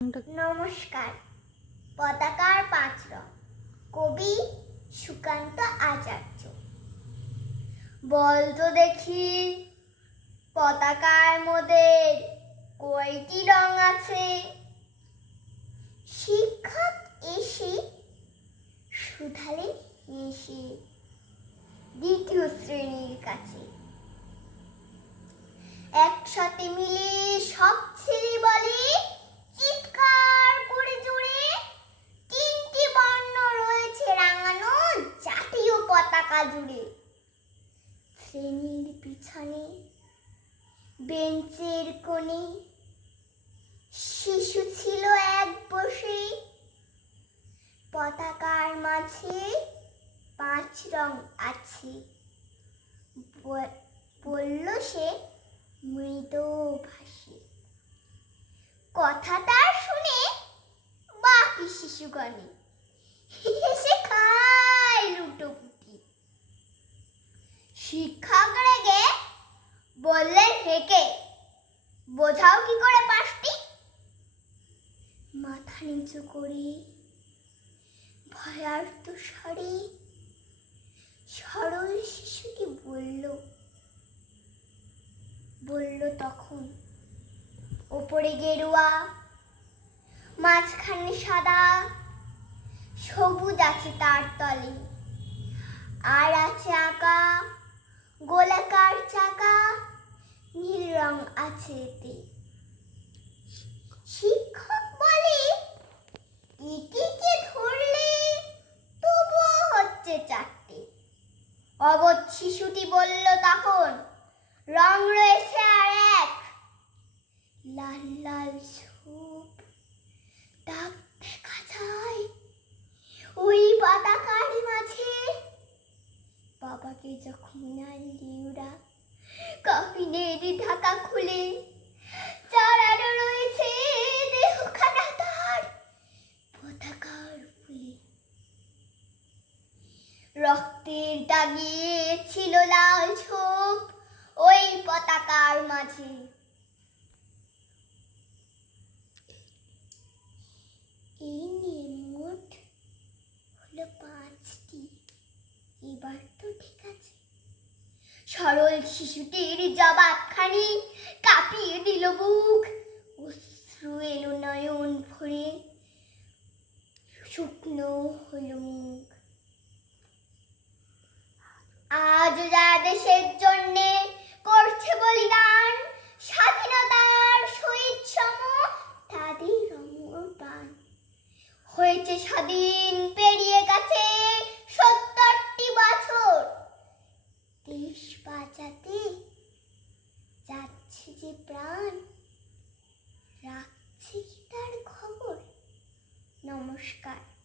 নমস্কার। পতাকার পাঁচ রং। কবি সুকান্ত আচার্য। বলতো দেখি, পতাকার মধ্যে কয়টি রং আছে? শিক্ষক এসে শুধালেন এসে দ্বিতীয় শ্রেণির কাছে একসাথে মিলে সব ছেলে বলে পতাকা জুড়ে শ্রেণির পিছনে, বেঞ্চের কোণে, শিশু ছিল এক বসে। পতাকার মাঝে পাঁচ রং আছে। বলল সে, মৃদু ভাসে। কথা তার শুনে বাকি শিশুগণে শিক্ষক রেগে বললেন হেকে। বোঝাও কি করে পাঁচটি? মাথা নিচু করে ভয়ার্ত স্বরে সরল শিশুটি বলল? বলল তখন, ওপরে গেরুয়া, মাঝখানে সাদা, সবুজ আছে তার তলে। আর আছে আঁকা। গোলাকার চাকা, নীল রং আছে এতে। শিক্ষক বলে এটিকে ধরলে তবুও হচ্ছে চারটে। অবধ শিশুটি বলল তখন, রং রয়েছে আর এক। লাল লাল ছোপ দাগ দেখা যায় ওই পতাকার মাঝে বাবাকে কাফিনের ঢাকা খুলে রয়েছে দেহখানা তার পতাকার ফুলে। রক্তের দাগিয়ে ছিল লাল ছোপ ওই পতাকার মাঝে। এই নিয়ে মোট হলো পাঁচটি। এবার তো ঠিক আছে। সরল শিশুটির জবাবখানি কাঁপিয়ে দিল বুক। অশ্রু এলো নয়ন ভরে, শুকনো হলো মুখ। আজ যা দেশের জন্যে করছে বলিদান, স্বাধীনতার শহীদ সম তাদের অমর প্রাণ। হয়েছে স্বাধীন, পেরিয়ে গেছে বাঁচাতে যাচ্ছে যে প্রাণ রাখছে কি তার খবর? নমস্কার।